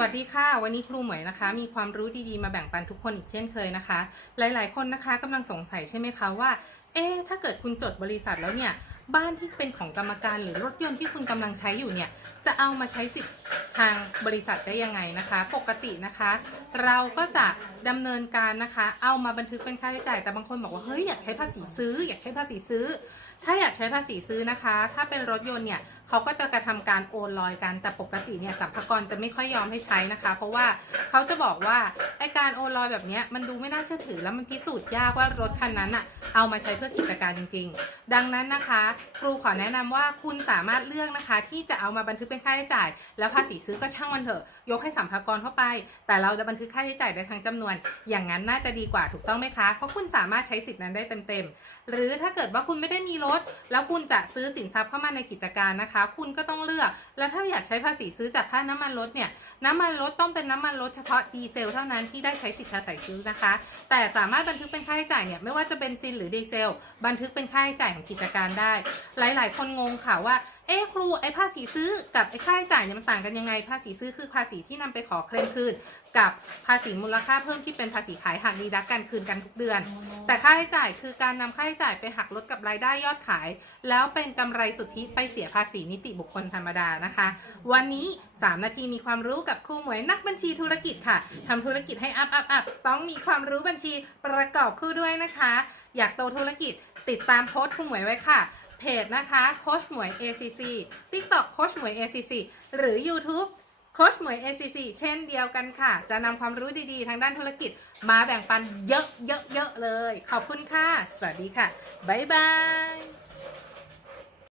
วัสดีค่ะ วันนี้ครูเหมยนะคะ มีความรู้ดีๆมาแบ่งปันทุกคนอีกเช่นเคยนะคะ หลายๆ คนนะคะกำลังสงสัยใช่ไหมคะว่า เอ๊ถ้าเกิดคุณจดบริษัทแล้วเนี่ย บ้านที่เป็นของกรรมการหรือรถยนต์ที่คุณกำลังใช้อยู่เนี่ยจะเอามาใช้สิทธิ์ทางบริษัทได้ยังไงนะคะ ปกตินะคะ เราก็จะดำเนินการนะคะ เอามาบันทึกเป็นค่าใช้จ่าย แต่บางคนบอกว่าเฮ้ยอยากใช้ภาษีซื้อ อยากใช้ภาษีซื้อ ถ้าอยากใช้ภาษีซื้อนะคะ ถ้าเป็นรถยนต์เนี่ยเขาก็จะกระทำการโอนลอยกันแต่ปกติเนี่ยสัมภากรจะไม่ค่อยยอมให้ใช้นะคะ เพราะว่าเขาจะบอกว่าไอการโอนลอยแบบนี้มันดูไม่น่าเชื่อถือ แล้วมันพิสูจน์ยากว่ารถคันนั้นอะเอามาใช้เพื่อกิจการจริง ๆ ดังนั้นนะคะ ครูขอแนะนำว่าคุณสามารถเลือกนะคะ ที่จะเอามาบันทึกเป็นค่าใช้จ่าย แล้วภาษีซื้อก็ช่างมันเถอะยกให้สัมภากรเข้าไป แต่เราจะบันทึกค่าใช้จ่ายได้ทั้งจำนวน อย่างนั้นน่าจะดีกว่าถูกต้องไหมคะ เพราะคุณสามารถใช้สิทธินั้นได้เต็มๆ หรือถ้าเกิดว่าคุณไม่ได้มีรถ แล้วคุณจะซื้อสินทรัพย์เข้ามาในกิจการนะคะ คุณก็ต้องเลือก แล้วถ้าอยากใช้ภาษีซื้อจากค่าน้ำมันรถเนี่ยน้ำมันรถต้องเป็นน้ำมันรถเฉพาะดีเซลเท่านั้นที่ได้ใช้สิทธิ์ภาษีซื้อนะคะ แต่สามารถบันทึกเป็นค่าใช้จ่ายเนี่ยไม่ว่าจะเป็นซินหรือดีเซล บันทึกเป็นค่าใช้จ่ายขกิจการได้ หลาย ๆ คนงงค่ะว่า เอ๊ะครูไอ้ภาษีซื้อกับไอ้ค่าใช้จ่ายเนี่ยมันต่างกันยังไง ภาษีซื้อคือภาษีที่นำไปขอเคลมคืนกับภาษีมูลค่าเพิ่มที่เป็นภาษีขายหักดีดักกันคืนกันทุกเดือน แต่ค่าใช้จ่ายคือการนำค่าใช้จ่ายไปหักลดกับรายได้ยอดขาย แล้วเป็นกำไรสุทธิไปเสียภาษีนิติบุคคลธรรมดานะคะ วันนี้ 3 นาทีมีความรู้กับครูหมวยนักบัญชีธุรกิจค่ะทำธุรกิจให้อัพอัพอัพต้องมีความรู้บัญชีประกอบคู่ด้วยนะคะ อยากโตธุรกิจ ติดตามโค้ชครูหมวยไว้ค่ะ เพจนะคะโค้ชหมวย ACC TikTok โค้ชหมวย ACC หรือ YouTube โค้ชหมวย ACC เช่นเดียวกันค่ะ จะนำความรู้ดีๆ ทางด้านธุรกิจมาแบ่งปันเยอะๆๆเลย ขอบคุณค่ะ สวัสดีค่ะ บ๊ายบาย